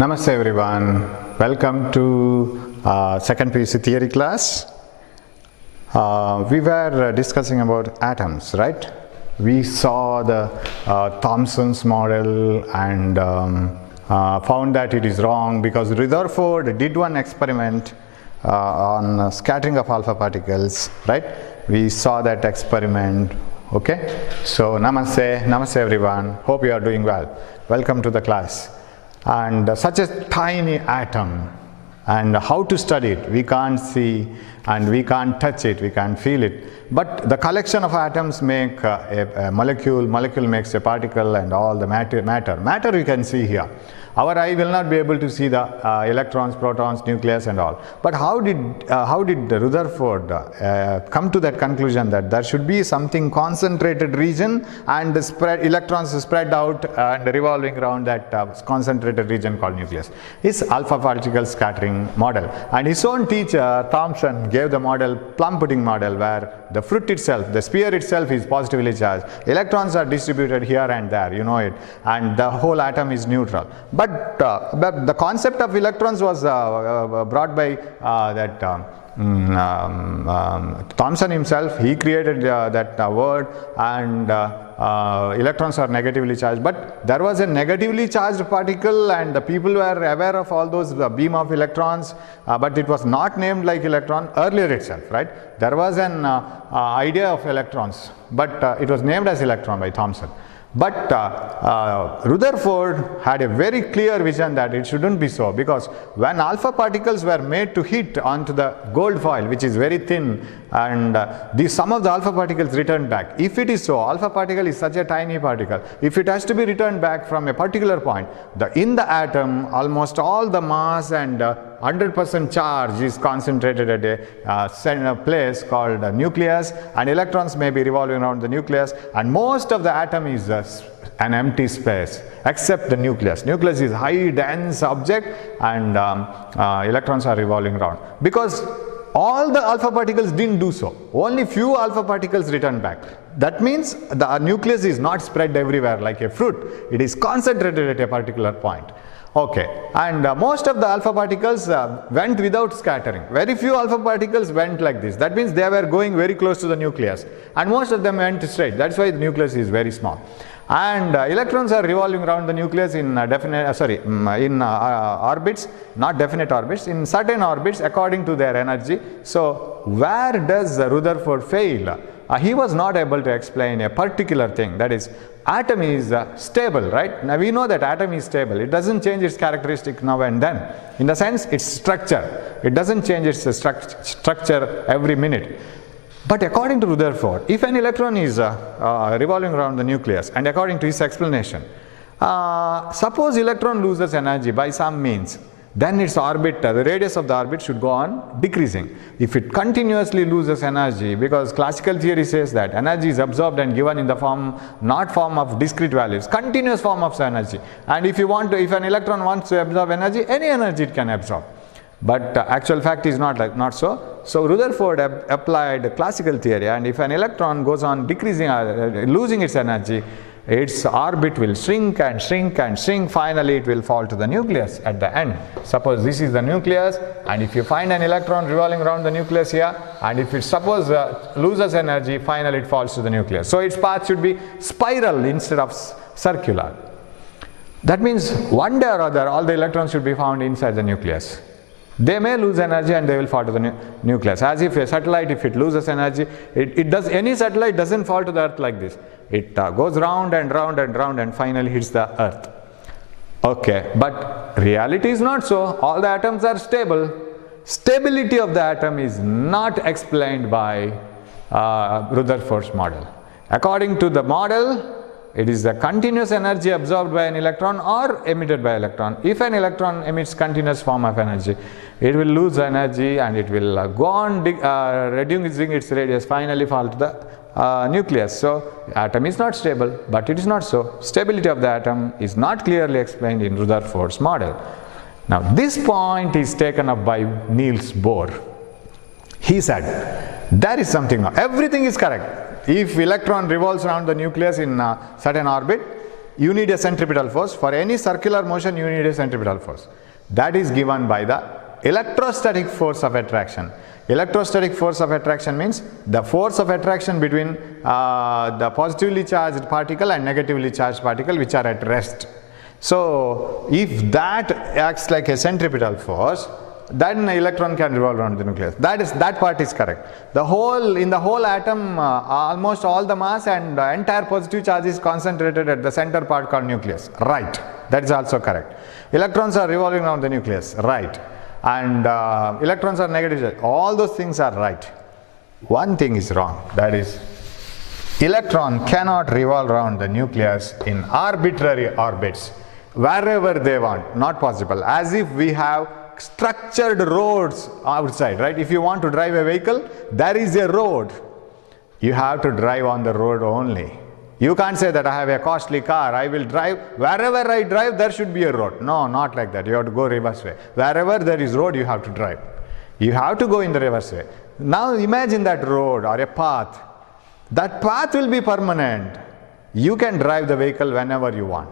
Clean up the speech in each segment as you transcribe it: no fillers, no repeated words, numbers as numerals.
Namaste everyone. Welcome to second PUC theory class. We were discussing about atoms, right? We saw the Thomson's model and found that it is wrong because Rutherford did one experiment on scattering of alpha particles, right? We saw that experiment. Okay, so namaste everyone. Hope you are doing well. Welcome to the class. And such a tiny atom, and how to study it, we can't see and we can't touch it, we can't feel it, but the collection of atoms make a molecule makes a particle, and all the matter we can see here. Our eye will not be able to see the electrons, protons, nucleus and all. But how did Rutherford come to that conclusion that there should be something concentrated region and electrons spread out and revolving around that concentrated region called nucleus? His alpha particle scattering model. And his own teacher Thomson gave the model, plum pudding model, where the fruit itself, the sphere itself is positively charged. Electrons are distributed here and there, you know it, and the whole atom is neutral. But the concept of electrons was brought by Thomson himself. He created that word, and electrons are negatively charged. But there was a negatively charged particle, and the people were aware of all those beam of electrons, but it was not named like electron earlier itself, right? There was an idea of electrons, but it was named as electron by Thomson. But Rutherford had a very clear vision that it shouldn't be so, because when alpha particles were made to hit onto the gold foil, which is very thin, and some of the alpha particles returned back. If it is so, alpha particle is such a tiny particle, if it has to be returned back from a particular point, in the atom almost all the mass and 100% charge is concentrated at a place called a nucleus, and electrons may be revolving around the nucleus, and most of the atom is an empty space except the nucleus. Nucleus is high dense object, and electrons are revolving around, because all the alpha particles didn't do so. Only few alpha particles returned back. That means the nucleus is not spread everywhere like a fruit. It is concentrated at a particular point. Okay, and most of the alpha particles went without scattering. Very few alpha particles went like this. That means they were going very close to the nucleus, and most of them went straight. That's why the nucleus is very small. And electrons are revolving around the nucleus in orbits, not definite orbits, in certain orbits according to their energy. So where does Rutherford fail? He was not able to explain a particular thing, that is, atom is stable, right? Now we know that atom is stable. It doesn't change its characteristic now and then. In the sense, its structure. It doesn't change its structure every minute. But according to Rutherford, if an electron is revolving around the nucleus, and according to his explanation, suppose electron loses energy by some means, then its orbit, the radius of the orbit should go on decreasing. If it continuously loses energy, because classical theory says that energy is absorbed and given in the form, not form of discrete values, continuous form of energy. And if an electron wants to absorb energy, any energy it can absorb. But actual fact is not so. So Rutherford applied classical theory, and if an electron goes on decreasing, losing its energy, its orbit will shrink and shrink and shrink. Finally, it will fall to the nucleus at the end. Suppose this is the nucleus, and if you find an electron revolving around the nucleus here, and if it suppose loses energy, finally it falls to the nucleus. So its path should be spiral instead of circular. That means one day or other, all the electrons should be found inside the nucleus. They may lose energy and they will fall to the nucleus. As if a satellite, if it loses energy, any satellite doesn't fall to the earth like this. It goes round and round and round and finally hits the earth. Okay, but reality is not so. All the atoms are stable. Stability of the atom is not explained by Rutherford's model. According to the model, it is the continuous energy absorbed by an electron or emitted by electron. If an electron emits continuous form of energy, it will lose energy and it will go on reducing its radius, finally fall to the nucleus. So atom is not stable, but it is not so. Stability of the atom is not clearly explained in Rutherford's model. Now this point is taken up by Niels Bohr. He said, there is something wrong. Everything is correct. If electron revolves around the nucleus in a certain orbit, you need a centripetal force. For any circular motion, you need a centripetal force. That is given by the electrostatic force of attraction. Electrostatic force of attraction means the force of attraction between the positively charged particle and negatively charged particle which are at rest. So if that acts like a centripetal force, then an electron can revolve around the nucleus. That part is correct. In the whole atom, almost all the mass and the entire positive charge is concentrated at the center part called nucleus. Right. That is also correct. Electrons are revolving around the nucleus. Right. And electrons are negative charge. All those things are right. One thing is wrong. That is, electron cannot revolve around the nucleus in arbitrary orbits wherever they want. Not possible. As if we have structured roads outside, right? If you want to drive a vehicle, there is a road. You have to drive on the road only. You can't say that I have a costly car, I will drive, wherever I drive there should be a road. No, not like that. You have to go reverse way. Wherever there is road, you have to drive. You have to go in the reverse way. Now imagine that road or a path. That path will be permanent. You can drive the vehicle whenever you want.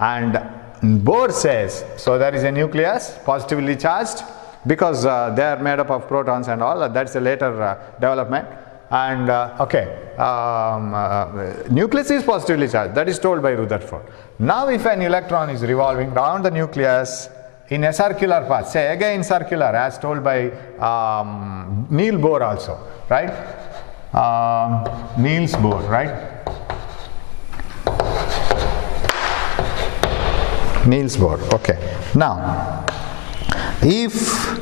And Bohr says, so there is a nucleus positively charged because they are made up of protons and all. That's a later development. And nucleus is positively charged. That is told by Rutherford. Now if an electron is revolving around the nucleus in a circular path, say again circular as told by Niels Bohr also, right? Niels Bohr, right? Niels Bohr, okay. Now, if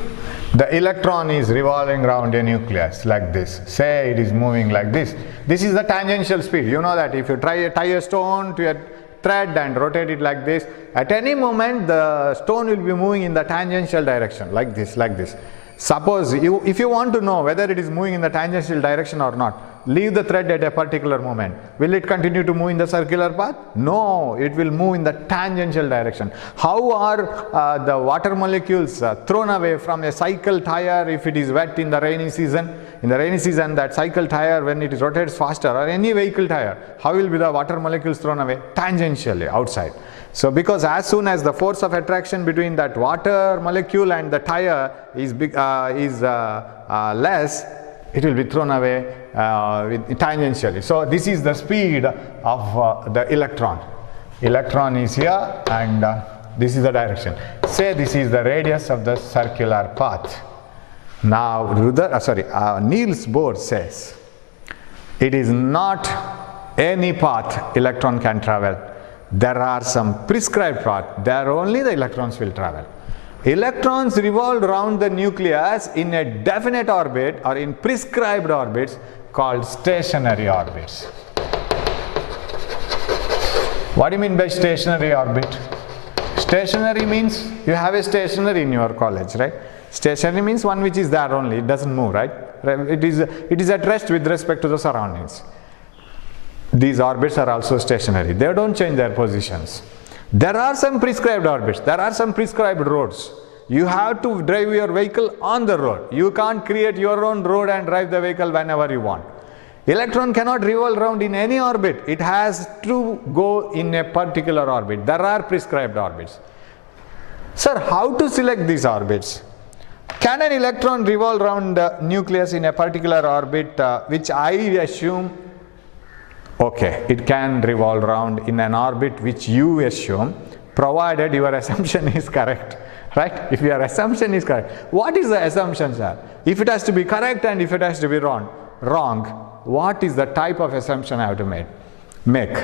the electron is revolving around a nucleus like this, say it is moving like this is the tangential speed. You know that if you tie a stone to a thread and rotate it like this, at any moment the stone will be moving in the tangential direction, like this, like this. Suppose if you want to know whether it is moving in the tangential direction or not, leave the thread at a particular moment. Will it continue to move in the circular path? No, it will move in the tangential direction. How are the water molecules thrown away from a cycle tire if it is wet in the rainy season? In the rainy season, that cycle tire, when it rotates faster, or any vehicle tire, how will be the water molecules thrown away? Tangentially, outside. So because as soon as the force of attraction between that water molecule and the tire is less, it will be thrown away tangentially. So this is the speed of the electron. Electron is here and this is the direction. Say this is the radius of the circular path. Now Niels Bohr says it is not any path electron can travel. There are some prescribed path. There only the electrons will travel. Electrons revolve around the nucleus in a definite orbit or in prescribed orbits called stationary orbits. What do you mean by stationary orbit? Stationary means you have a stationary in your college, right? Stationary means one which is there only, it doesn't move, right? It is at rest with respect to the surroundings. These orbits are also stationary. They don't change their positions. There are some prescribed orbits. There are some prescribed roads. You have to drive your vehicle on the road. You can't create your own road and drive the vehicle whenever you want. Electron cannot revolve around in any orbit. It has to go in a particular orbit. There are prescribed orbits. Sir, how to select these orbits? Can an electron revolve around the nucleus in a particular orbit, which I assume? Okay, it can revolve around in an orbit which you assume, provided your assumption is correct, right? If your assumption is correct. What is the assumption, sir? If it has to be correct and if it has to be wrong, what is the type of assumption I have to make?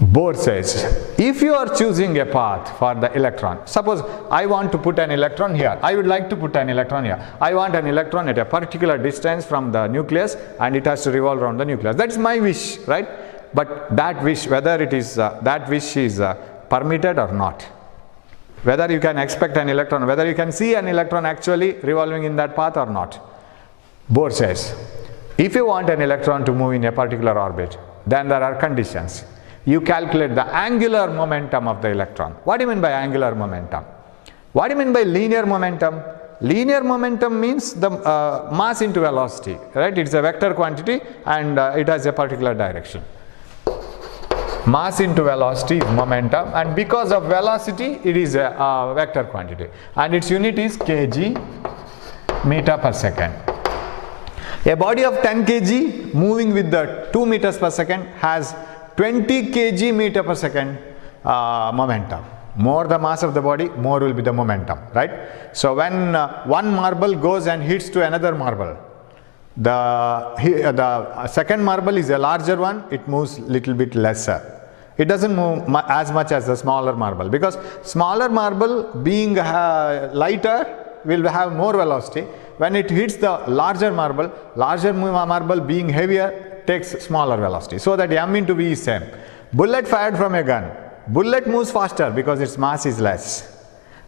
Bohr says, if you are choosing a path for the electron, suppose I want to put an electron here, I would like to put an electron here. I want an electron at a particular distance from the nucleus and it has to revolve around the nucleus. That's my wish, right? But that wish, whether it is, that wish is permitted or not. Whether you can expect an electron, whether you can see an electron actually revolving in that path or not. Bohr says, if you want an electron to move in a particular orbit, then there are conditions. You calculate the angular momentum of the electron. What do you mean by angular momentum? What do you mean by linear momentum? Linear momentum means the mass into velocity, right? It's a vector quantity and it has a particular direction. Mass into velocity is momentum, and because of velocity it is a vector quantity, and its unit is kg meter per second. A body of 10 kg moving with the 2 meters per second has 20 kg meter per second momentum. More the mass of the body, more will be the momentum, right? So when one marble goes and hits to another marble, the second marble is a larger one, it moves little bit lesser. It doesn't move as much as the smaller marble, because smaller marble being lighter will have more velocity. When it hits the larger marble being heavier takes smaller velocity, so that m into v is same. Bullet fired from a gun, bullet moves faster because its mass is less,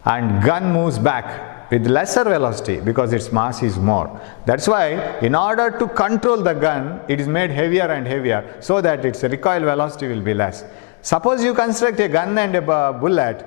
and gun moves back with lesser velocity because its mass is more. That's why in order to control the gun, it is made heavier and heavier so that its recoil velocity will be less. Suppose you construct a gun and a bullet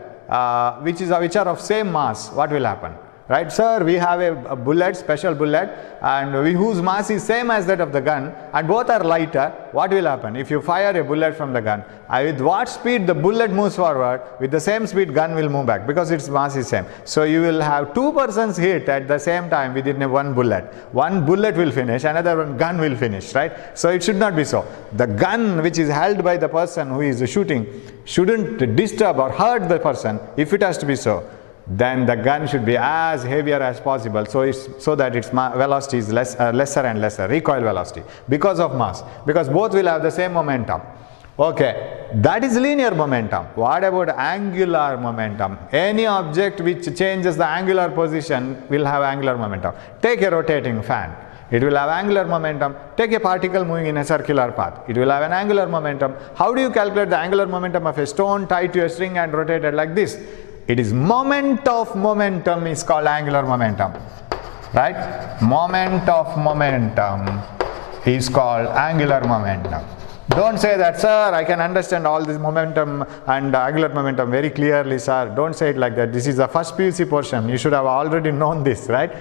which are of same mass, what will happen? Right, sir, we have a bullet, special bullet, and whose mass is same as that of the gun, and both are lighter. What will happen? If you fire a bullet from the gun, with what speed the bullet moves forward, with the same speed gun will move back, because its mass is same. So you will have two persons hit at the same time within one bullet. One bullet will finish, another one gun will finish, right? So it should not be so. The gun which is held by the person who is shooting shouldn't disturb or hurt the person. If it has to be so, then the gun should be as heavier as possible, so that its velocity is lesser and lesser, recoil velocity, because of mass, because both will have the same momentum. Okay, that is linear momentum. What about angular momentum? Any object which changes the angular position will have angular momentum. Take a rotating fan, it will have angular momentum. Take a particle moving in a circular path, it will have an angular momentum. How do you calculate the angular momentum of a stone tied to a string and rotated like this? It is moment of momentum is called angular momentum, right? Moment of momentum is called angular momentum. Don't say that, sir, I can understand all this momentum and angular momentum very clearly, sir. Don't say it like that. This is the first PUC portion. You should have already known this, right?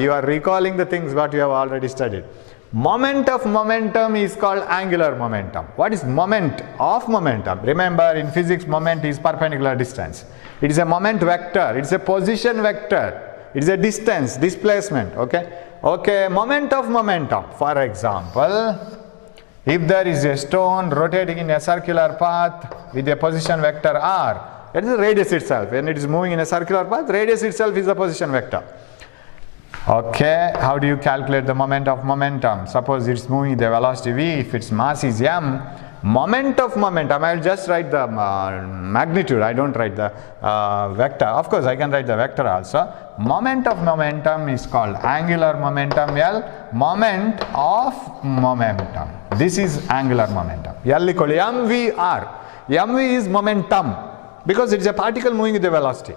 You are recalling the things what you have already studied. Moment of momentum is called angular momentum. What is moment of momentum? Remember, in physics, moment is perpendicular distance. It is a moment vector. It is a position vector. It is a distance, displacement. Okay, moment of momentum. For example, if there is a stone rotating in a circular path with a position vector r, that is the radius itself. When it is moving in a circular path, radius itself is the position vector. Okay, how do you calculate the moment of momentum? Suppose it's moving the velocity v, if its mass is m, moment of momentum, I will just write the magnitude, I don't write the vector. Of course, I can write the vector also. Moment of momentum is called angular momentum L, moment of momentum. This is angular momentum. L equal to mvr. mv is momentum, because it is a particle moving with the velocity.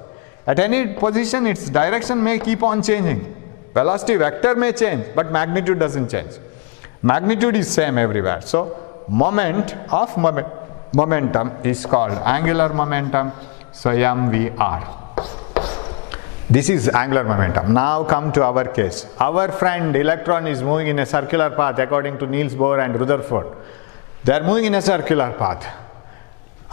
At any position, its direction may keep on changing. Velocity vector may change, but magnitude doesn't change. Magnitude is same everywhere. So, moment of momentum is called angular momentum. So, mvr. This is angular momentum. Now come to our case. Our friend electron is moving in a circular path according to Niels Bohr and Rutherford. They are moving in a circular path.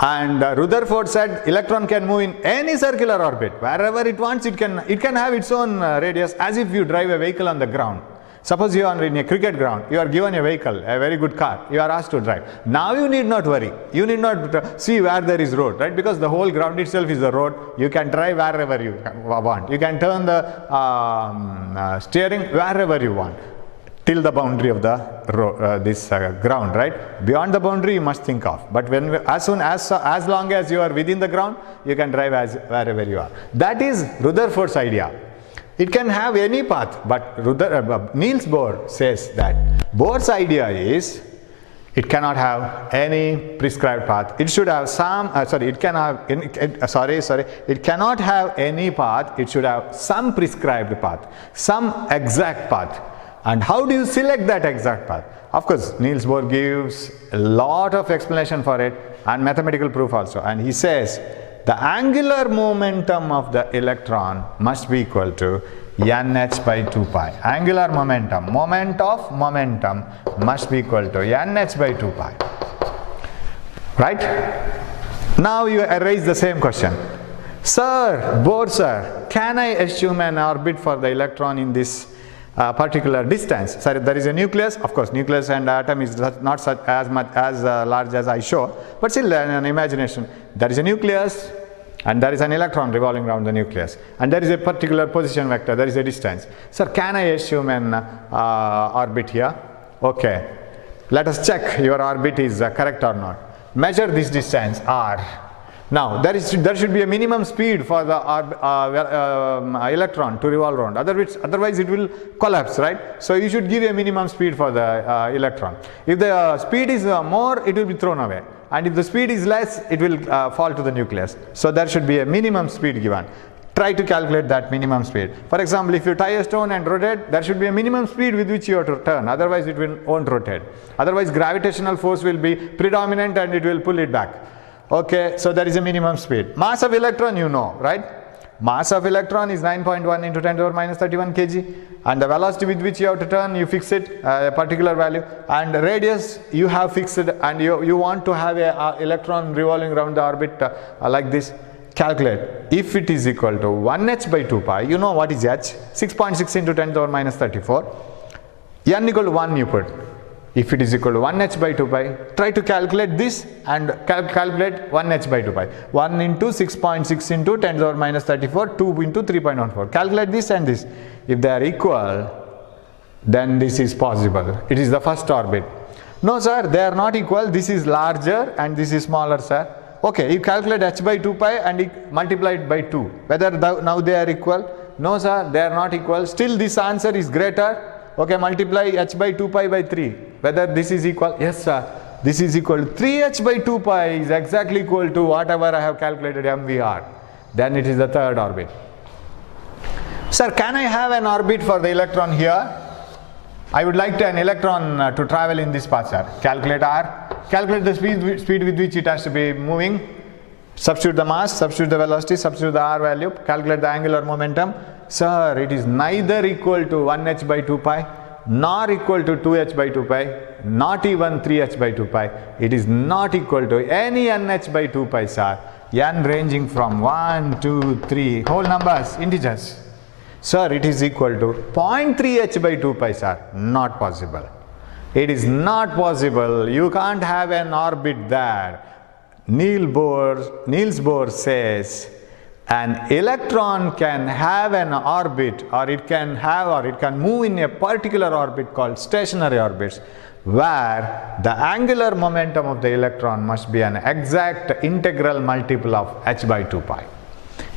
And Rutherford said electron can move in any circular orbit. Wherever it wants, it can have its own radius, as if you drive a vehicle on the ground. Suppose you are in a cricket ground, you are given a vehicle, a very good car, you are asked to drive. Now you need not worry, you need not see where there is road, right? Because the whole ground itself is the road. You can drive wherever you want. You can turn the steering wherever you want, till the boundary of the ground, right? Beyond the boundary you must think of. But as long as you are within the ground, you can drive wherever you are. That is Rutherford's idea. It can have any path, but Niels Bohr says that Bohr's idea is it cannot have any prescribed path. It should have some. It cannot have any path. It should have some prescribed path, some exact path. And how do you select that exact path? Of course, Niels Bohr gives a lot of explanation for it and mathematical proof also. And he says the angular momentum of the electron must be equal to nh by 2 pi. Angular momentum, moment of momentum must be equal to nh by 2 pi. right? Now you raise the same question. Sir, Bohr sir, can I assume an orbit for the electron in this particular distance? Sorry, there is a nucleus. Of course, nucleus and atom is not such as much as large as I show, but still an imagination. There is a nucleus and there is an electron revolving around the nucleus, and there is a particular position vector, there is a distance. Sir, can I assume an orbit here? Okay, let us check your orbit is correct or not. Measure this distance r. Now there should be a minimum speed for the electron to revolve around, otherwise it will collapse, right? So you should give a minimum speed for the electron. If the speed is more, it will be thrown away, and if the speed is less, it will fall to the nucleus. So there should be a minimum speed given. Try to calculate that minimum speed. For example, if you tie a stone and rotate, there should be a minimum speed with which you have to turn, otherwise it won't rotate. Otherwise gravitational force will be predominant and it will pull it back. Okay, so there is a minimum speed. Mass of electron you know, right? Mass of electron is 9.1 into 10 to the power minus 31 kg, and the velocity with which you have to turn, you fix it, a particular value, and radius you have fixed, and you want to have a electron revolving around the orbit like this. Calculate. If it is equal to 1h by 2 pi, you know what is h? 6.6 into 10 to the power minus 34. N equal to 1 you put. If it is equal to 1h by 2 pi, try to calculate this and calculate 1h by 2 pi. 1 into 6.6 into 10 to the power minus 34, 2 into 3.14. Calculate this and this. If they are equal, then this is possible. It is the first orbit. No sir, they are not equal. This is larger and this is smaller, sir. Okay, you calculate h by 2 pi and multiply it by 2. Whether now they are equal? No sir, they are not equal. Still this answer is greater. Okay, multiply h by 2 pi by 3. Whether this is equal? Yes sir, this is equal to 3h by 2 pi is exactly equal to whatever I have calculated MVR. Then it is the third orbit. Sir, can I have an orbit for the electron here? I would like an electron to travel in this path, sir. Calculate r. Calculate the speed with which it has to be moving. Substitute the mass, substitute the velocity, substitute the r value, calculate the angular momentum. Sir, it is neither equal to 1h by 2 pi, nor equal to 2h by 2 pi, not even 3h by 2 pi. It is not equal to any nh by 2 pi, sir. N ranging from 1, 2, 3, whole numbers, integers. Sir, it is equal to 0.3h by 2 pi, sir. Not possible. It is not possible. You can't have an orbit there. Niels Bohr says an electron can have an orbit, or it can move in a particular orbit called stationary orbits, where the angular momentum of the electron must be an exact integral multiple of h by 2 pi.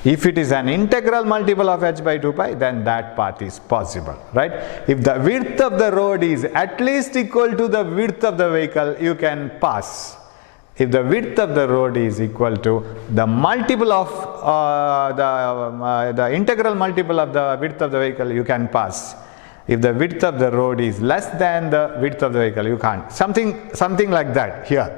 If it is an integral multiple of h by 2 pi, then that path is possible, right? If the width of the road is at least equal to the width of the vehicle, you can pass. If the width of the road is equal to the multiple of the integral multiple of the width of the vehicle, you can pass. If the width of the road is less than the width of the vehicle, you can't. Something like that here.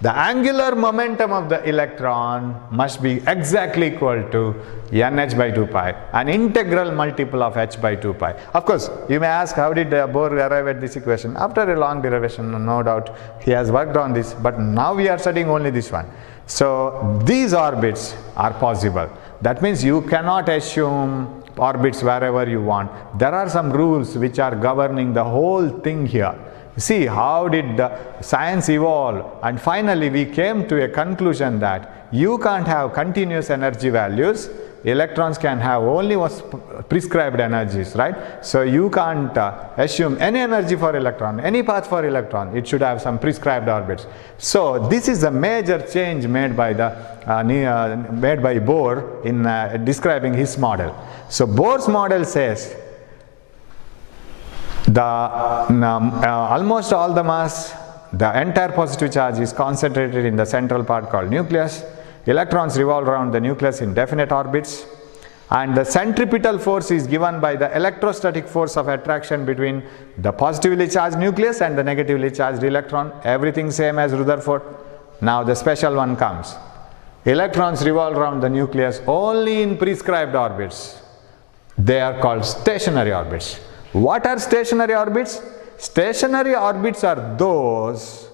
The angular momentum of the electron must be exactly equal to nh by 2 pi, an integral multiple of h by 2 pi. Of course, you may ask, how did Bohr arrive at this equation? After a long derivation, no doubt, he has worked on this, but now we are studying only this one. So these orbits are possible. That means you cannot assume orbits wherever you want. There are some rules which are governing the whole thing here. See, how did science evolve, and finally we came to a conclusion that you can't have continuous energy values. Electrons can have only prescribed energies, right? So you can't assume any energy for electron, any path for electron. It should have some prescribed orbits. So this is a major change made by Bohr in describing his model. So Bohr's model says almost all the mass, the entire positive charge is concentrated in the central part called nucleus. Electrons revolve around the nucleus in definite orbits, and the centripetal force is given by the electrostatic force of attraction between the positively charged nucleus and the negatively charged electron. Everything same as Rutherford. Now the special one comes. Electrons revolve around the nucleus only in prescribed orbits. They are called stationary orbits. What are stationary orbits? Stationary orbits are those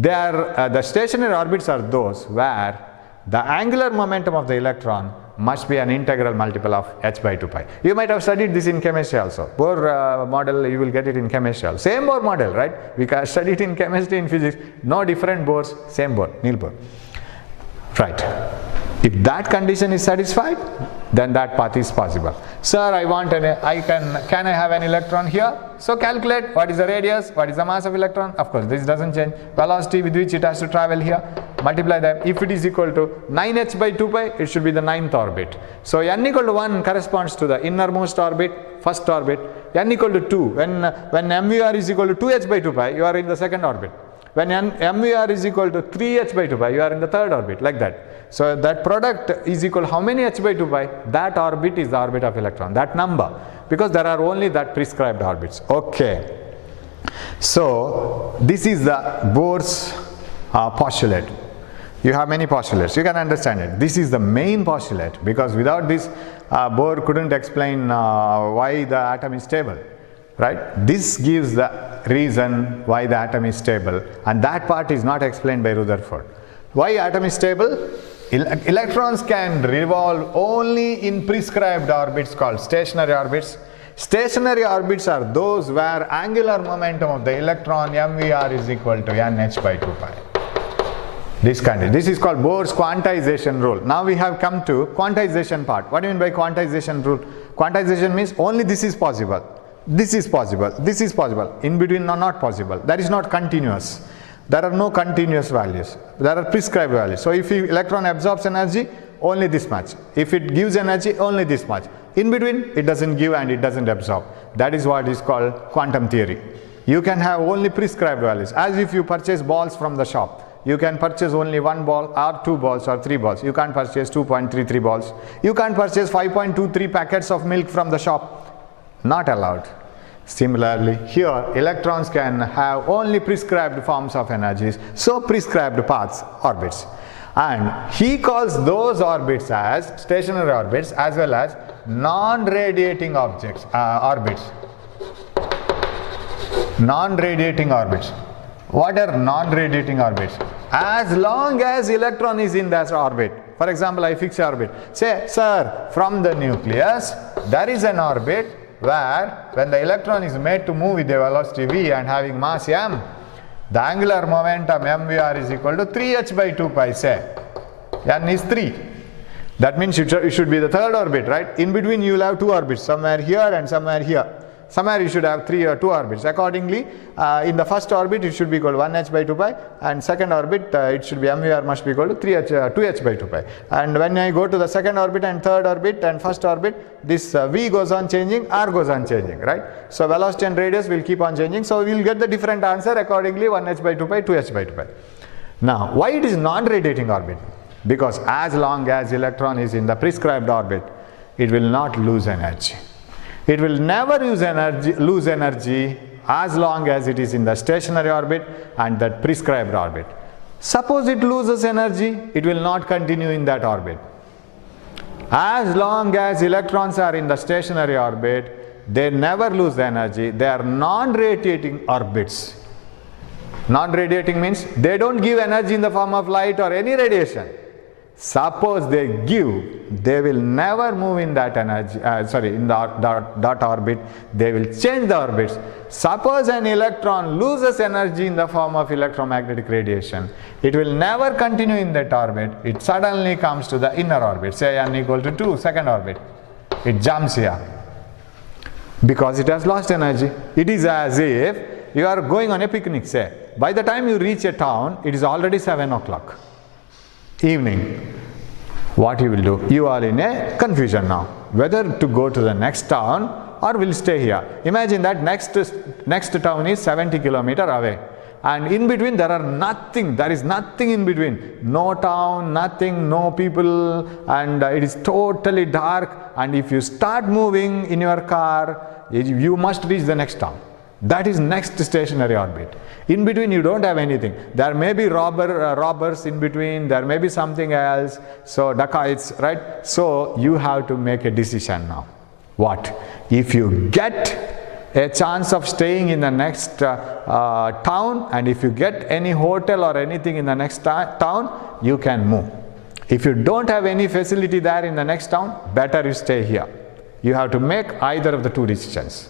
the stationary orbits are those where the angular momentum of the electron must be an integral multiple of h by 2 pi. You might have studied this in chemistry also. Bohr model, you will get it in chemistry also. Same Bohr model, right? We can study it in chemistry, in physics. No different Bohrs, same Bohr, Niels Bohr. Right. If that condition is satisfied, then that path is possible. Sir, I want can I have an electron here? So calculate what is the radius, what is the mass of electron. Of course, this doesn't change. Velocity with which it has to travel here, multiply them. If it is equal to 9h by 2 pi, it should be the 9th orbit. So n equal to 1 corresponds to the innermost orbit, first orbit. N equal to 2, when MVR is equal to 2h by 2 pi, you are in the second orbit. When MVR is equal to 3h by 2 pi, you are in the third orbit, like that. So that product is equal to how many h by 2 pi? That orbit is the orbit of electron, that number, because there are only that prescribed orbits. Okay. So this is the Bohr's postulate. You have many postulates, you can understand it. This is the main postulate, because without this, Bohr couldn't explain why the atom is stable. Right? This gives the reason why the atom is stable, and that part is not explained by Rutherford. Why atom is stable? Electrons can revolve only in prescribed orbits called stationary orbits. Stationary orbits are those where angular momentum of the electron MVR is equal to nh by 2 pi. This is called Bohr's quantization rule. Now we have come to quantization part. What do you mean by quantization rule? Quantization means only this is possible. This is possible, this is possible, in between not possible. That is not continuous. There are no continuous values, there are prescribed values. So if the electron absorbs energy, only this much. If it gives energy, only this much. In between, it doesn't give and it doesn't absorb. That is what is called quantum theory. You can have only prescribed values, as if you purchase balls from the shop. You can purchase only 1 ball or 2 balls or 3 balls. You can't purchase 2.33 balls. You can't purchase 5.23 packets of milk from the shop. Not allowed. Similarly, here electrons can have only prescribed forms of energies, so prescribed paths, orbits. And he calls those orbits as stationary orbits as well as non-radiating orbits. Non-radiating orbits. What are non-radiating orbits? As long as electron is in that orbit. For example, I fix orbit. Say, sir, from the nucleus, there is an orbit where when the electron is made to move with a velocity v and having mass m, the angular momentum mvr is equal to 3h by 2 pi, say. N is 3. That means it should be the third orbit, right? In between you will have 2 orbits, somewhere here and somewhere here. Somewhere you should have 2 orbits. Accordingly, in the first orbit it should be equal to 1h by 2 pi, and second orbit it should be mvr must be equal to 2h by 2 pi. And when I go to the second orbit and third orbit and first orbit, this v goes on changing, r goes on changing, right? So velocity and radius will keep on changing. So we will get the different answer accordingly, 1h by 2 pi, 2h by 2 pi. Now, why it is non-radiating orbit? Because as long as electron is in the prescribed orbit, it will not lose energy. It will never lose energy as long as it is in the stationary orbit and that prescribed orbit. Suppose it loses energy, it will not continue in that orbit. As long as electrons are in the stationary orbit, they never lose energy. They are non-radiating orbits. Non-radiating means they don't give energy in the form of light or any radiation. Suppose they give, they will never move in that energy, in the dot orbit, they will change the orbits. Suppose an electron loses energy in the form of electromagnetic radiation, it will never continue in that orbit, it suddenly comes to the inner orbit, say n equal to 2, second orbit, it jumps here, because it has lost energy. It is as if you are going on a picnic, say, by the time you reach a town, it is already 7 o'clock. Evening. What you will do? You are in a confusion now, whether to go to the next town or will stay here. Imagine that next town is 70 kilometers away, and in between there is nothing in between. No town, nothing, no people, and it is totally dark, and if you start moving in your car, you must reach the next town. That is next stationary orbit. In between you don't have anything. There may be robbers in between, there may be something else, so dacoits, right? So you have to make a decision now. What? If you get a chance of staying in the next town, and if you get any hotel or anything in the next town, you can move. If you don't have any facility there in the next town, better you stay here. You have to make either of the two decisions.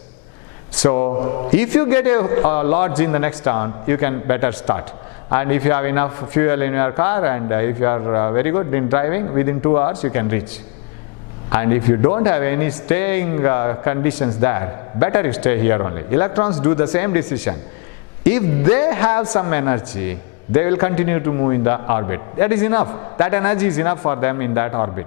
So if you get a lodge in the next town, you can better start. And if you have enough fuel in your car, and if you are very good in driving, within 2 hours you can reach. And if you don't have any staying conditions there, better you stay here only. Electrons do the same decision. If they have some energy, they will continue to move in the orbit. That is enough. That energy is enough for them in that orbit.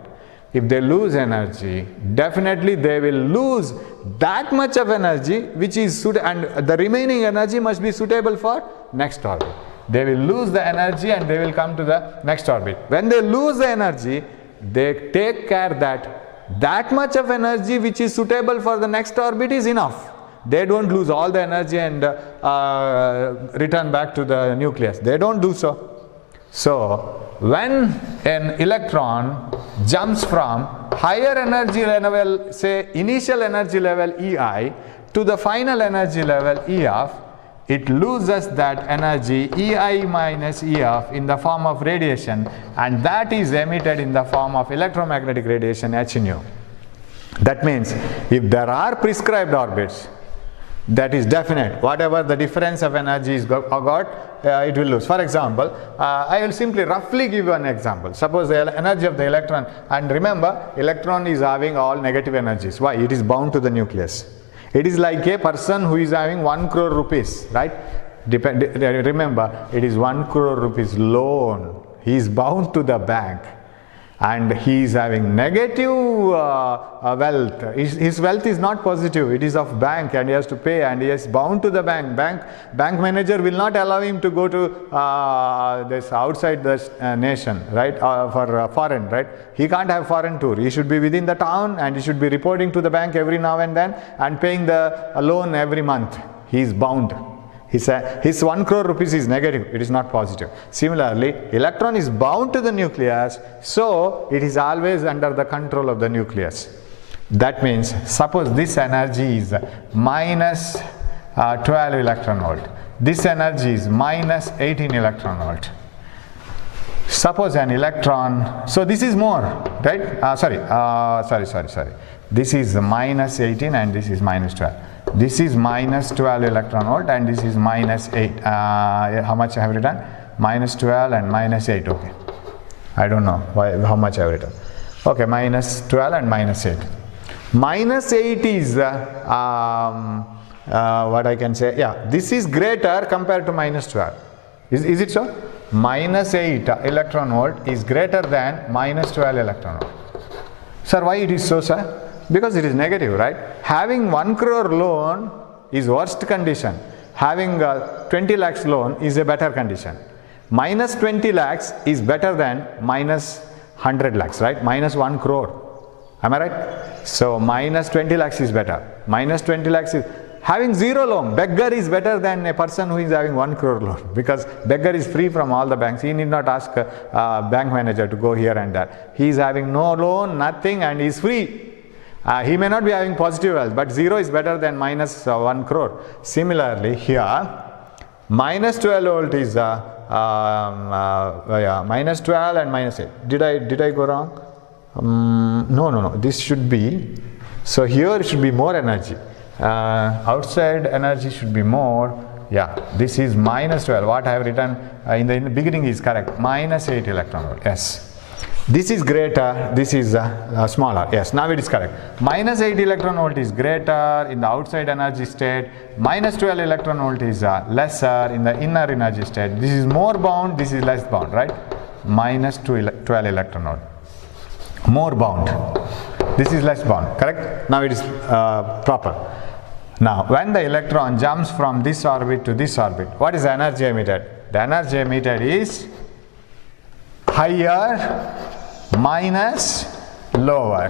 If they lose energy, definitely they will lose that much of energy which is and the remaining energy must be suitable for next orbit. They will lose the energy and they will come to the next orbit. When they lose the energy, they take care that much of energy which is suitable for the next orbit is enough. They don't lose all the energy and return back to the nucleus. They don't do so. So, when an electron jumps from higher energy level, say initial energy level EI, to the final energy level EF, it loses that energy EI minus EF in the form of radiation, and that is emitted in the form of electromagnetic radiation H nu. That means if there are prescribed orbits, that is definite. Whatever the difference of energy is got, it will lose. For example, I will simply roughly give you an example. Suppose the energy of the electron, and remember, electron is having all negative energies. Why? It is bound to the nucleus. It is like a person who is having 1 crore rupees, right? Remember, it is 1 crore rupees loan. He is bound to the bank, and he is having negative wealth. His wealth is not positive. It is of bank, and he has to pay, and he is bound to the bank. Bank manager will not allow him to go to this outside this nation, right? For foreign, right? He can't have foreign tour. He should be within the town, and he should be reporting to the bank every now and then and paying the loan every month. He is bound. His 1 crore rupees is negative, it is not positive. Similarly, electron is bound to the nucleus, so it is always under the control of the nucleus. That means, suppose this energy is minus 12 electron volt. This energy is minus 18 electron volt. Suppose an electron, so this is more, right? Sorry. This is minus 18 and this is minus 12. This is minus 12 electron volt and this is minus 8. How much I have written? Minus 12 and minus 8. Okay. I don't know how much I have written. Okay, minus 12 and minus 8. Minus 8 is what I can say. Yeah, this is greater compared to minus 12. Is it so? Minus 8 electron volt is greater than minus 12 electron volt. Sir, why it is so, sir? Because it is negative, right? Having 1 crore loan is worst condition. Having 20 lakhs loan is a better condition. Minus 20 lakhs is better than minus 100 lakhs, right? Minus 1 crore. Am I right? So minus 20 lakhs is better. Minus 20 lakhs is having zero loan. Beggar is better than a person who is having 1 crore loan, because beggar is free from all the banks. He need not ask bank manager to go here and there. He is having no loan, nothing, and he is free. He may not be having positive wealth, but 0 is better than minus 1 crore. Similarly, here, minus 12 volt is minus 12 and minus 8. Did I go wrong? No. This should be, so here it should be more energy. Outside energy should be more. Yeah, this is minus 12. What I have written in the beginning is correct. Minus 8 electron volt. Yes. This is greater, this is smaller. Yes, now it is correct. Minus 8 electron volt is greater in the outside energy state. Minus 12 electron volt is lesser in the inner energy state. This is more bound, this is less bound, right? Minus 12 electron volt. More bound. This is less bound, correct? Now it is proper. Now, when the electron jumps from this orbit to this orbit, what is the energy emitted? The energy emitted is higher minus lower.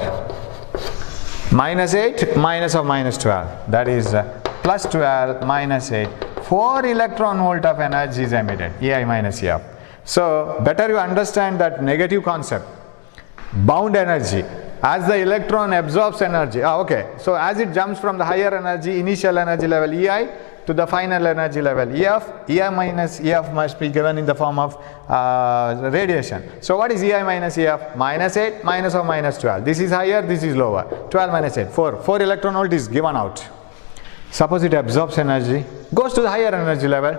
Minus 8 minus of minus 12. That is plus 12 minus 8. 4 electron volt of energy is emitted. EI minus EF. So, better you understand that negative concept. Bound energy. as the electron absorbs energy, okay, so as it jumps from the higher energy, initial energy level EI to the final energy level EF, EI minus EF must be given in the form of radiation. So what is EI minus EF? Minus 8 minus or minus 12. This is higher, this is lower. 12 minus 8, 4. 4 electron volt is given out. Suppose it absorbs energy, goes to the higher energy level.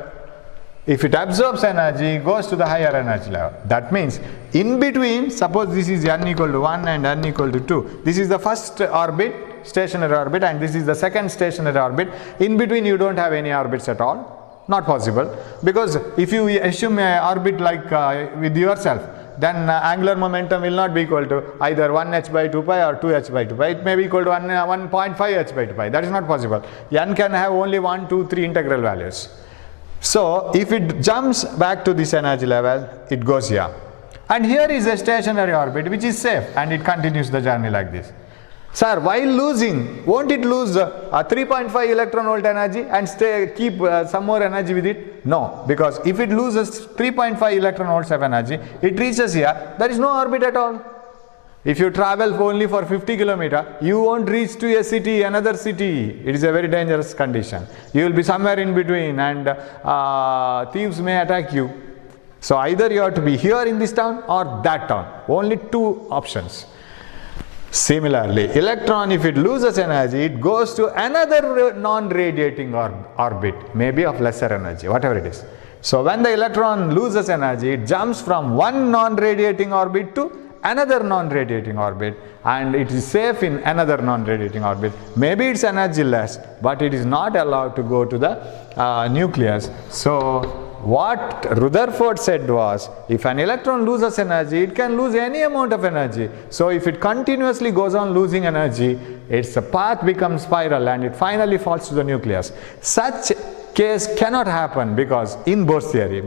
If it absorbs energy, goes to the higher energy level. That means in between, suppose this is n equal to 1 and n equal to 2. This is the first orbit, stationary orbit, and this is the second stationary orbit. In between you don't have any orbits at all. Not possible, because if you assume an orbit like with yourself, then angular momentum will not be equal to either 1h by 2 pi or 2h by 2 pi. It may be equal to 1.5h by 2 pi. That is not possible. N can have only 1, 2, 3 integral values. So if it jumps back to this energy level, it goes here. And here is a stationary orbit which is safe, and it continues the journey like this. Sir, while losing, won't it lose 3.5 electron volt energy and keep some more energy with it? No, because if it loses 3.5 electron volts of energy, it reaches here, there is no orbit at all. If you travel only for 50 kilometers, you won't reach to a city, another city. It is a very dangerous condition. You will be somewhere in between, and thieves may attack you. So either you have to be here in this town or that town. Only two options. Similarly, electron, if it loses energy, it goes to another non-radiating orbit, maybe of lesser energy, whatever it is. So when the electron loses energy, it jumps from one non-radiating orbit to another non-radiating orbit, and it is safe in another non-radiating orbit. Maybe it's energy less, but it is not allowed to go to the nucleus. So what Rutherford said was, if an electron loses energy, it can lose any amount of energy. So if it continuously goes on losing energy, its path becomes spiral and it finally falls to the nucleus. Such case cannot happen because in Bohr's theory,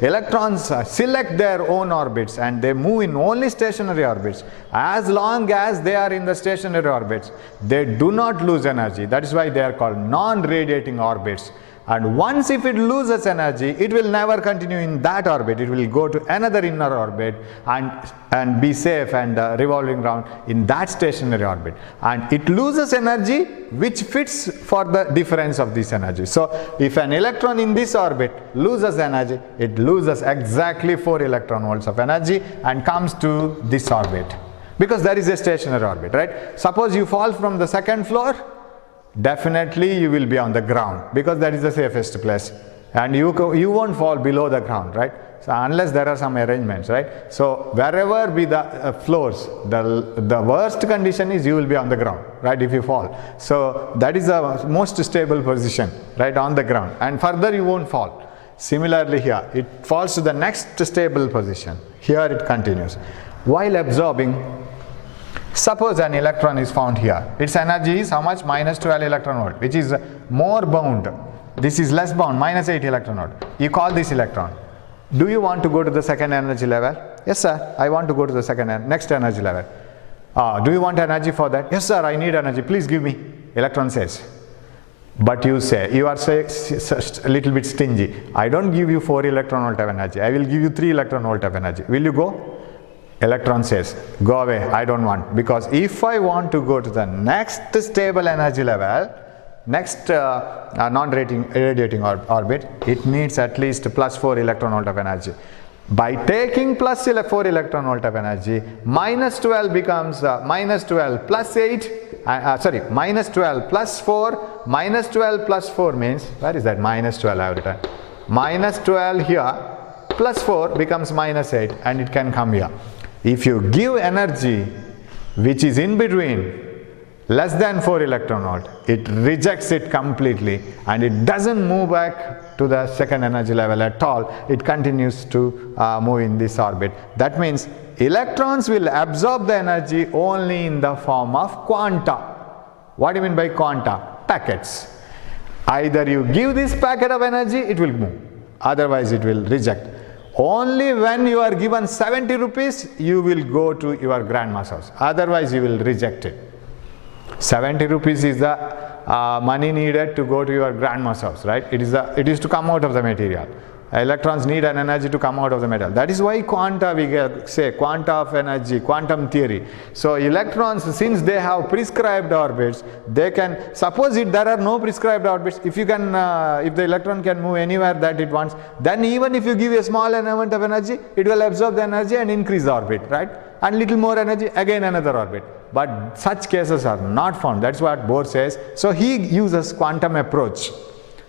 electrons select their own orbits and they move in only stationary orbits. As long as they are in the stationary orbits, they do not lose energy. That is why they are called non-radiating orbits. And once if it loses energy, it will never continue in that orbit. It will go to another inner orbit and be safe and revolving around in that stationary orbit. And it loses energy which fits for the difference of this energy. So if an electron in this orbit loses energy, it loses exactly 4 electron volts of energy and comes to this orbit. Because there is a stationary orbit, right? Suppose you fall from the second floor, definitely you will be on the ground because that is the safest place, and you won't fall below the ground, right? So unless there are some arrangements, right? So wherever be the floors, the worst condition is you will be on the ground, right, if you fall. So that is the most stable position, right, on the ground, and further you won't fall. Similarly here, it falls to the next stable position. Here it continues. While absorbing, suppose an electron is found here. Its energy is how much? Minus 12 electron volt, which is more bound. This is less bound, minus 8 electron volt. You call this electron. Do you want to go to the second energy level? Yes, sir, I want to go to the next energy level. Do you want energy for that? Yes, sir, I need energy. Please give me. Electron says. But you say, you are a little bit stingy. I don't give you 4 electron volt of energy. I will give you 3 electron volt of energy. Will you go? Electron says, go away, I don't want, because if I want to go to the next stable energy level, next non-radiating orbit, it needs at least plus 4 electron volt of energy. By taking plus 4 electron volt of energy, minus 12 becomes minus 12 plus 8, minus 12 plus 4, minus 12 plus 4 means, where is that minus 12 I have written? Minus 12 here, plus 4 becomes minus 8, and it can come here. If you give energy which is in between less than 4 electron volt, it rejects it completely and it doesn't move back to the second energy level at all. It continues to move in this orbit. That means electrons will absorb the energy only in the form of quanta. What do you mean by quanta? Packets. Either you give this packet of energy, it will move. Otherwise it will reject. Only when you are given 70 rupees, you will go to your grandma's house. Otherwise, you will reject it. 70 rupees is the money needed to go to your grandma's house, right? It is to come out of the material. Electrons need an energy to come out of the metal. That is why quanta, we say quanta of energy, quantum theory. So electrons, since they have prescribed orbits, they can, suppose there are no prescribed orbits, if you can, if the electron can move anywhere that it wants, then even if you give a small amount of energy, it will absorb the energy and increase the orbit, right? And little more energy, again another orbit. But such cases are not found. That's what Bohr says. So he uses quantum approach,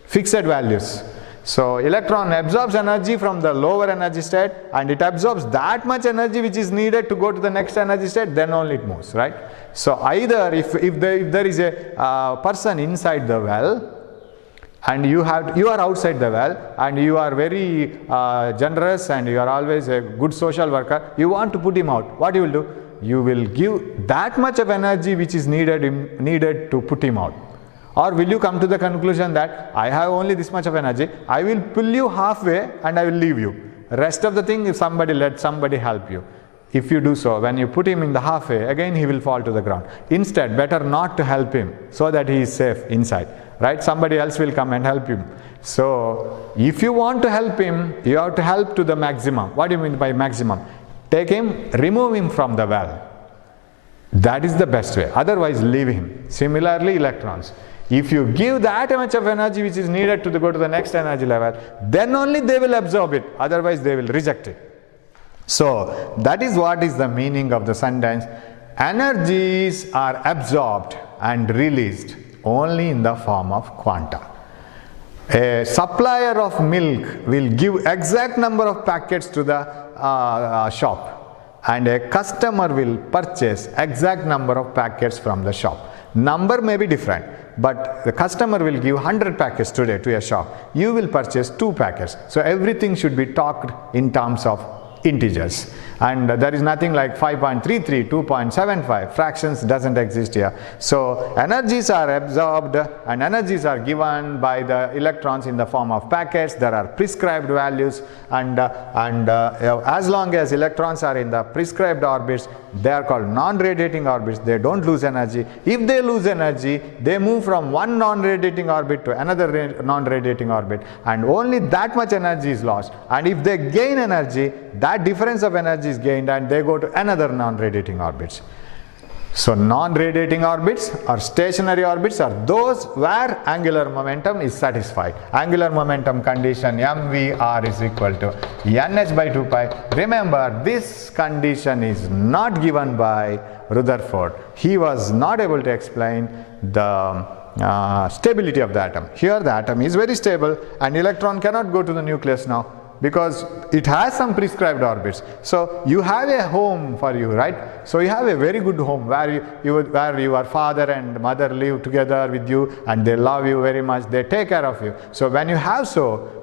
fixed values. So electron absorbs energy from the lower energy state, and it absorbs that much energy which is needed to go to the next energy state, then only it moves, right? So either if there is a person inside the well, and you are outside the well, and you are very generous, and you are always a good social worker, you want to put him out, what you will do? You will give that much of energy which is needed to put him out. Or will you come to the conclusion that I have only this much of energy, I will pull you halfway and I will leave you. Rest of the thing, if let somebody help you. If you do so, when you put him in the halfway, again he will fall to the ground. Instead, better not to help him so that he is safe inside, right? Somebody else will come and help him. So if you want to help him, you have to help to the maximum. What do you mean by maximum? Take him, remove him from the well. That is the best way. Otherwise, leave him. Similarly, electrons. If you give that much of energy which is needed to go to the next energy level, then only they will absorb it. Otherwise, they will reject it. So that is what is the meaning of the sentence. Energies are absorbed and released only in the form of quanta. A supplier of milk will give exact number of packets to the shop, and a customer will purchase exact number of packets from the shop. Number may be different, but the customer will give 100 packets today to a shop. You will purchase 2 packets. So everything should be talked in terms of integers, and there is nothing like 5.33, 2.75, fractions doesn't exist here. So energies are absorbed and energies are given by the electrons in the form of packets. There are prescribed values, and as long as electrons are in the prescribed orbits, they are called non-radiating orbits. They don't lose energy. If they lose energy, they move from one non-radiating orbit to another non-radiating orbit, and only that much energy is lost. And if they gain energy, that difference of energy is gained and they go to another non-radiating orbits. So non-radiating orbits or stationary orbits are those where angular momentum is satisfied. Angular momentum condition mvr is equal to nh by 2 pi. Remember, this condition is not given by Rutherford. He was not able to explain the stability of the atom. Here the atom is very stable and electron cannot go to the nucleus now, because it has some prescribed orbits. So you have a home for you, right? So you have a very good home where your father and mother live together with you, and they love you very much, they take care of you. So when you have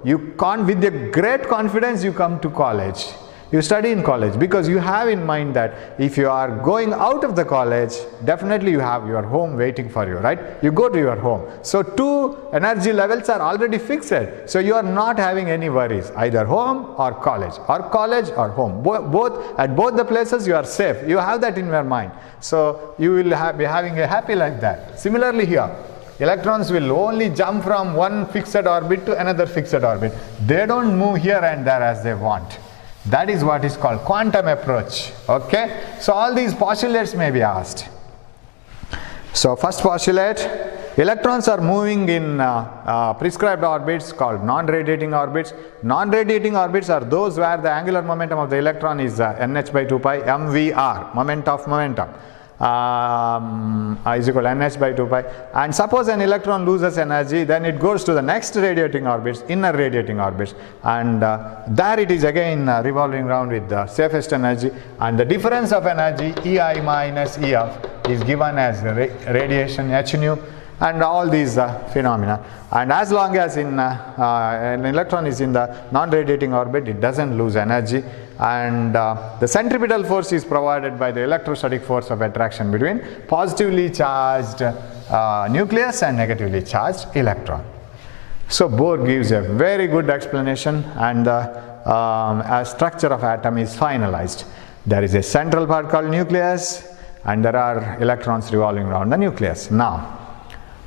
you can't, with a great confidence, you come to college. You study in college because you have in mind that if you are going out of the college, definitely you have your home waiting for you, right? You go to your home. So 2 energy levels are already fixed. So you are not having any worries, either home or college or home. At both the places you are safe. You have that in your mind. So you will be having a happy like that. Similarly here, electrons will only jump from one fixed orbit to another fixed orbit. They don't move here and there as they want. That is what is called quantum approach. Okay, so all these postulates may be asked. So first postulate, electrons are moving in prescribed orbits called non-radiating orbits. Non-radiating orbits are those where the angular momentum of the electron is nh by 2 pi, mvr, moment of momentum, is equal to nh by 2 pi. And suppose an electron loses energy, then it goes to the next radiating orbits, inner radiating orbits, and there it is again revolving around with the safest energy, and the difference of energy ei minus ef is given as radiation h nu, and all these phenomena. And as long as an electron is in the non-radiating orbit, it doesn't lose energy, and the centripetal force is provided by the electrostatic force of attraction between positively charged nucleus and negatively charged electron. So Bohr gives a very good explanation, and the structure of atom is finalized. There is a central part called nucleus, and there are electrons revolving around the nucleus. Now,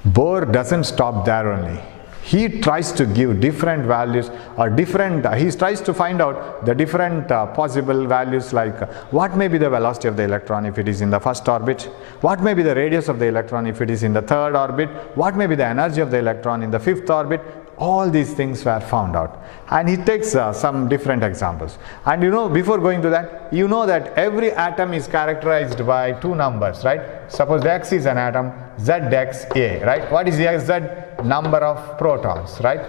Bohr doesn't stop there only. He tries to give different values or different, he tries to find out the different possible values, like what may be the velocity of the electron if it is in the first orbit, what may be the radius of the electron if it is in the third orbit, what may be the energy of the electron in the fifth orbit. All these things were found out, and he takes some different examples. And before going to that, that every atom is characterized by two numbers, right? Suppose X is an atom, ZXA, right? What is the Z? Number of protons, right?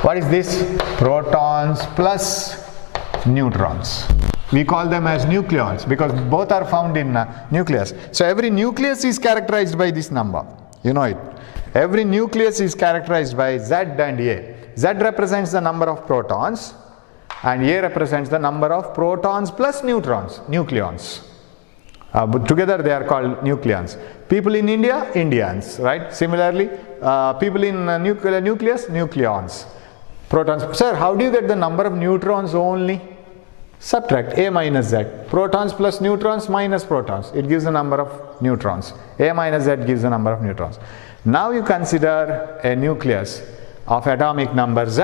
What is this? Protons plus neutrons. We call them as nucleons because both are found in nucleus. So every nucleus is characterized by this number. You know it. Every nucleus is characterized by Z and A. Z represents the number of protons and A represents the number of protons plus neutrons, nucleons. But together they are called nucleons. People in India, Indians, right? Similarly, people in nucleus, nucleons. Protons. Sir, how do you get the number of neutrons only? Subtract A minus Z. Protons plus neutrons minus protons. It gives the number of neutrons. A minus Z gives the number of neutrons. Now you consider a nucleus of atomic number Z.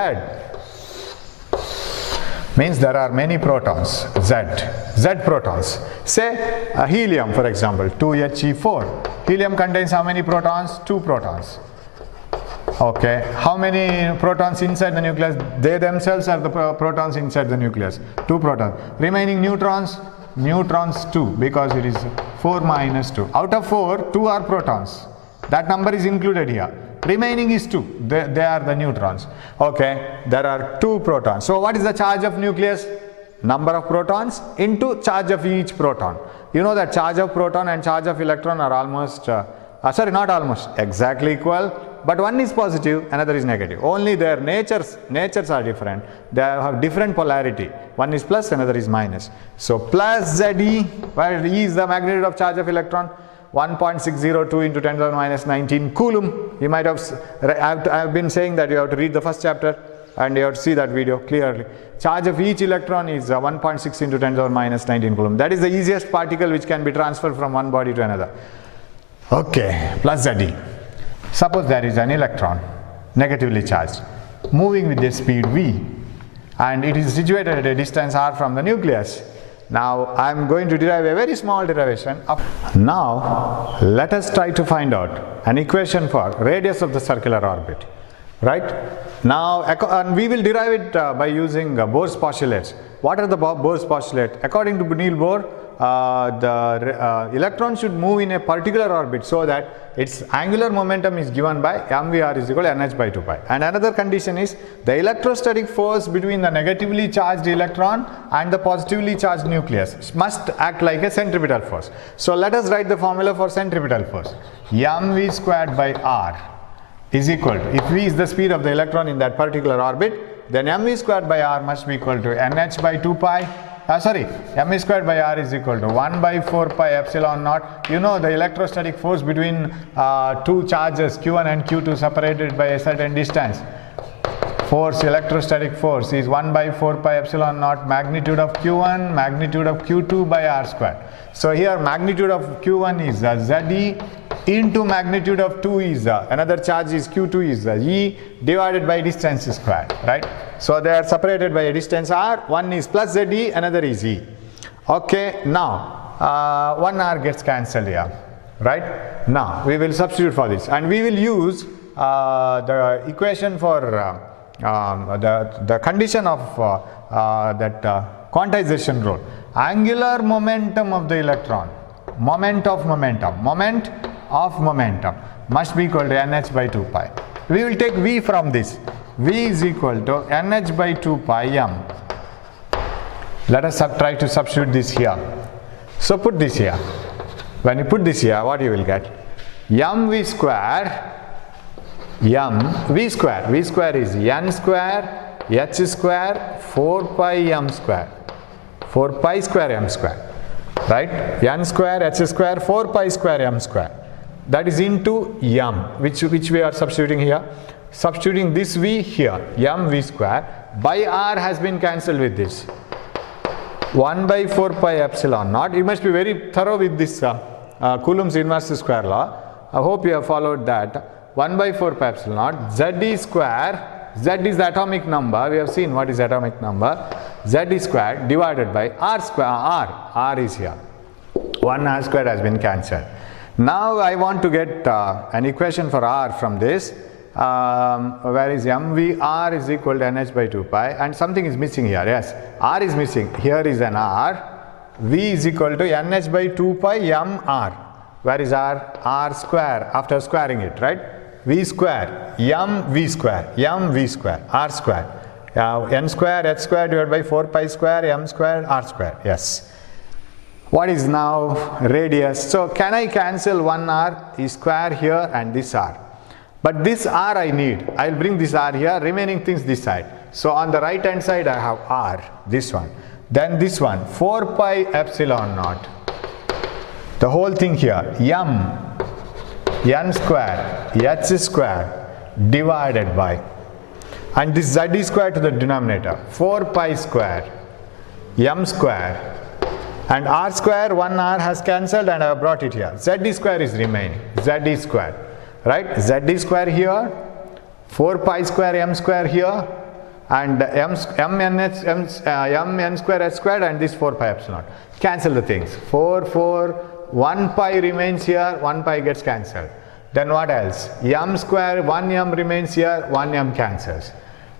Means there are many protons, Z protons. Say helium, for example, 2He4. Helium contains how many protons? 2 protons. Okay, how many protons inside the nucleus? They themselves are the protons inside the nucleus, 2 protons. Remaining neutrons, 2, because it is 4 minus 2. Out of 4, 2 are protons. That number is included here. Remaining is 2. They are the neutrons. Okay, there are 2 protons. So what is the charge of nucleus? Number of protons into charge of each proton. You know that charge of proton and charge of electron are almost, not almost, exactly equal. But one is positive, another is negative. Only their natures are different. They have different polarity. One is plus, another is minus. So plus ZE, where E is the magnitude of charge of electron, 1.602 into 10 to the minus 19 coulomb. You might have, I have been saying that you have to read the first chapter and you have to see that video clearly. Charge of each electron is 1.6 into 10 to the minus 19 coulomb. That is the easiest particle which can be transferred from one body to another. Okay, plus ZE. Suppose there is an electron, negatively charged, moving with a speed v, and it is situated at a distance r from the nucleus. Now I am going to derive a very small derivation. Now let us try to find out an equation for radius of the circular orbit. Right? Now and we will derive it by using Bohr's postulates. What are the Bohr's postulates? According to Niels Bohr, the electron should move in a particular orbit so that its angular momentum is given by mvr is equal to nh by 2 pi. And another condition is the electrostatic force between the negatively charged electron and the positively charged nucleus must act like a centripetal force. So let us write the formula for centripetal force. mv squared by r is equal to, if v is the speed of the electron in that particular orbit, then mv squared by r must be equal to nh by 2 pi. mv squared by r is equal to 1 by 4 pi epsilon naught. You know the electrostatic force between two charges q1 and q2 separated by a certain distance. Electrostatic force is 1 by 4 pi epsilon naught magnitude of q1, magnitude of q2 by r squared. So here magnitude of q1 is ZE into magnitude of 2 is another charge is q2 is E divided by distance squared, right? So they are separated by a distance r. One is plus ZE, another is E. Okay, now 1 r gets cancelled here, right? Now we will substitute for this and we will use the equation for the condition of that quantization rule. Angular momentum of the electron, moment of momentum must be equal to nh by 2 pi. We will take v from this. V is equal to nh by 2 pi m. Let us try to substitute this here. So put this here. When you put this here, what you will get? mv square, v square is n square, h square, 4 pi m square. 4 pi square m square, right? n square, h square, 4 pi square m square. That is into m, which we are substituting here. Substituting this v here, mv square by r has been cancelled with this. 1 by 4 pi epsilon naught. You must be very thorough with this Coulomb's inverse square law. I hope you have followed that. 1 by 4 pi epsilon naught Z square. Z is the atomic number. We have seen what is atomic number. Z square divided by R square. R is here. 1 R square has been cancelled. Now I want to get an equation for R from this. Where is mvr is equal to nh by 2 pi, and something is missing here. Yes, R is missing. Here is an R. V is equal to nh by 2 pi mr. Where is R? R square after squaring it, right? V square, v square, v square, R square. N square, h square divided by 4 pi square, m square, R square. Yes. What is now radius? So can I cancel one R? Is square here and this R. But this R I need. I will bring this R here, remaining things this side. So on the right hand side I have R, this one. Then this one, 4 pi epsilon naught. The whole thing here, n square, h square divided by, and this z square to the denominator, 4 pi square, m square, and r square, 1 r has cancelled and I have brought it here. Z square is remaining, z square, right? Z square here, 4 pi square m square here, and mn square h square, and this 4 pi epsilon. Cancel the things. 1 pi remains here, 1 pi gets cancelled. Then what else? M square, 1 m remains here, 1 m cancels.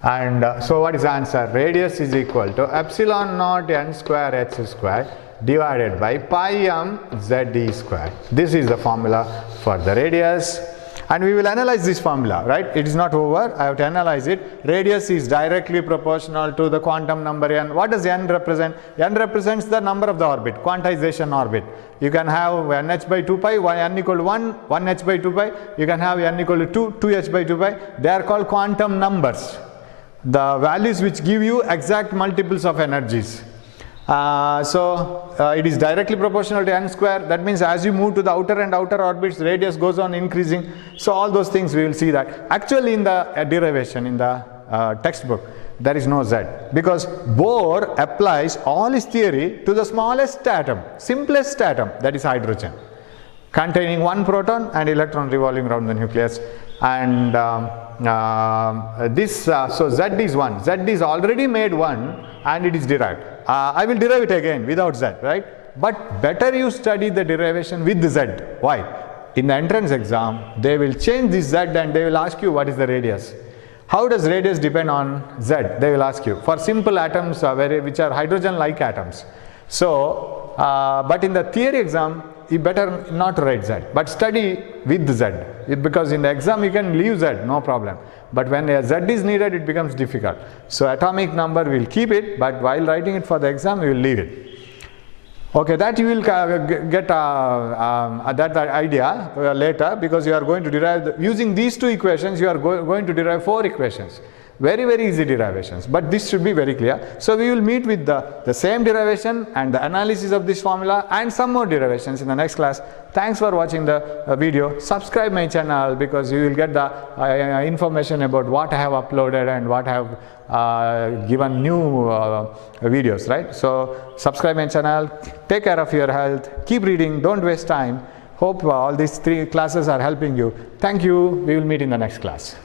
And so what is the answer? Radius is equal to epsilon naught n square h square divided by pi m z square. This is the formula for the radius. And we will analyze this formula, right? It is not over. I have to analyze it. Radius is directly proportional to the quantum number n. What does n represent? N represents the number of the orbit, quantization orbit. You can have nh by 2 pi, n equal to 1, 1h by 2 pi. You can have n equal to 2, 2h by 2 pi. They are called quantum numbers. The values which give you exact multiples of energies. It is directly proportional to n square. That means as you move to the outer and outer orbits, radius goes on increasing. So all those things we will see that. Actually in the derivation, in the textbook, there is no z, because Bohr applies all his theory to the smallest atom, simplest atom, that is hydrogen, containing 1 proton and electron revolving around the nucleus. And so z is 1. Z is already made 1 and it is derived. I will derive it again without z, right? But better you study the derivation with the z. Why? In the entrance exam, they will change this z and they will ask you what is the radius. How does radius depend on z? They will ask you. For simple atoms which are hydrogen-like atoms. So, but in the theory exam, you better not write z, but study with z. Because in the exam you can leave z, no problem. But when a z is needed, it becomes difficult. So atomic number we will keep it, but while writing it for the exam, we will leave it. Okay, that you will get that idea later, because you are going to derive, using these two equations, you are going to derive 4 equations. Very, very easy derivations, but this should be very clear. So we will meet with the same derivation and the analysis of this formula and some more derivations in the next class. Thanks for watching the video. Subscribe my channel, because you will get the information about what I have uploaded and what I have given new videos, right? So subscribe my channel, take care of your health, keep reading, don't waste time. Hope all these 3 classes are helping you. Thank you. We will meet in the next class.